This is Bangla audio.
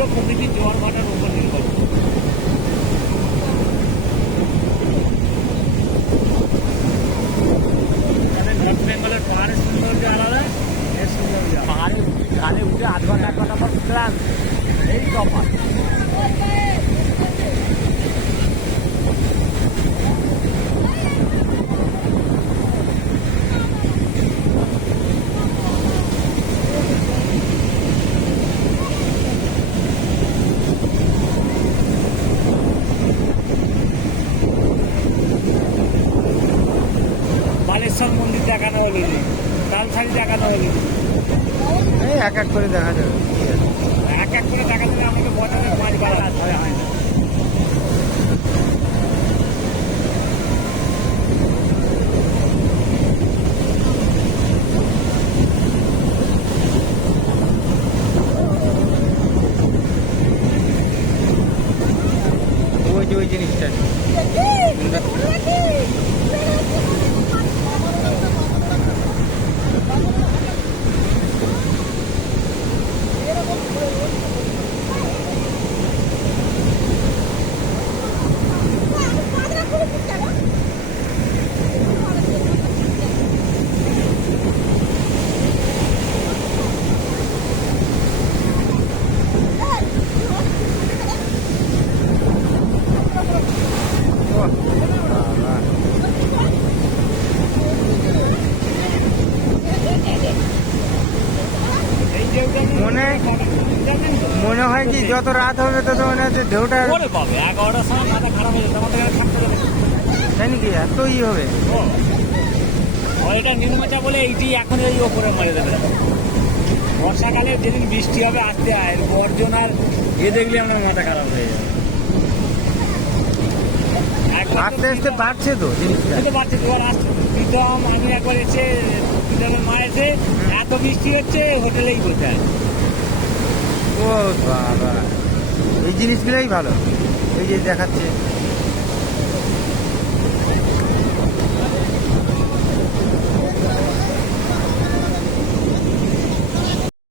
পুরো প্রকৃতির জোয়ার ভাটার উপর নির্ভর করে। নর্থ বেঙ্গলের পাহাড়ের সৌন্দর্য আলাদা, এর সৌন্দর্য পাহাড়ে ঢালে উঠে 1 ঘন্টা পর ক্লান্ত, এই তফাৎ। বালেশ্বর মন্দির দেখানো হলো, তালসারি দেখানো হলো, এই এক এক করে দেখা যাবে। এক এক করে দেখা যাবে। আমাকে বছরের 5 বার আসতে হয় না। ওই যে ওই জিনিসটা মনে হয় কি যত রাত হবে তত মনে হচ্ছে ঢেউটা পরে পাবে 11টার সময় মাথা খারাপ হয়ে যেত, আমাদের এখানে থাকতে হবে। তাই নাকি এত হবে? এটা নিম্নচাপ বলে এইটি এখন এই ওপরে মারে দেবে। বর্ষাকালে যেদিন বৃষ্টি হবে আসতে হয়, বর্জন আর দেখলে আমার মাথা খারাপ হয়ে যাবে। আস্তে আস্তে বাড়ছে তো জিনিসটা, বাড়ছে। এবার আসছে প্রীতম, আমি একবার এসে প্রীতমের মা এসে এত বৃষ্টি হচ্ছে হোটেলেই বসে আছে। ও বাবা, এই জিনিসগুলোই ভালো, এই যে দেখাচ্ছে।